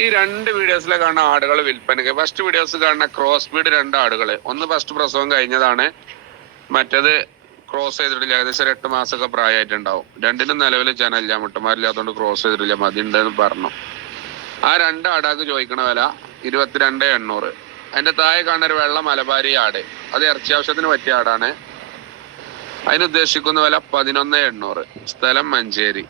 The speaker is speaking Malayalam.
ഈ രണ്ട് വീഡിയോസിലെ കാണുന്ന ആടുകൾ വിൽപ്പനക്ക്. ഫസ്റ്റ് വീഡിയോസ് കാണുന്ന ക്രോസ് ബീഡ് രണ്ട് ആടുകൾ ഒന്ന് ഫസ്റ്റ് പ്രസവം കഴിഞ്ഞതാണ്. മറ്റത് ക്രോസ് ചെയ്തിട്ടില്ല. ഏകദേശം എട്ട് മാസമൊക്കെ പ്രായമായിട്ടുണ്ടാവും. രണ്ടിനും നിലവിൽ ജനമില്ല മുട്ടന്മാരില്ലാത്തതുകൊണ്ട് ക്രോസ് ചെയ്തിട്ടില്ല. മതി ഉണ്ടെന്ന് പറഞ്ഞു. ആ രണ്ട് ആടാക്ക് ചോദിക്കണ വില ഇരുപത്തിരണ്ട് എണ്ണൂറ്. അതിന്റെ താഴെ കാണുന്ന ഒരു വെള്ള മലബാരി ആട്. അത് ഇറച്ചി ആവശ്യത്തിന് പറ്റിയ ആടാണ്. അതിനുദ്ദേശിക്കുന്ന വില പതിനൊന്ന് എണ്ണൂറ്. സ്ഥലം മഞ്ചേരി.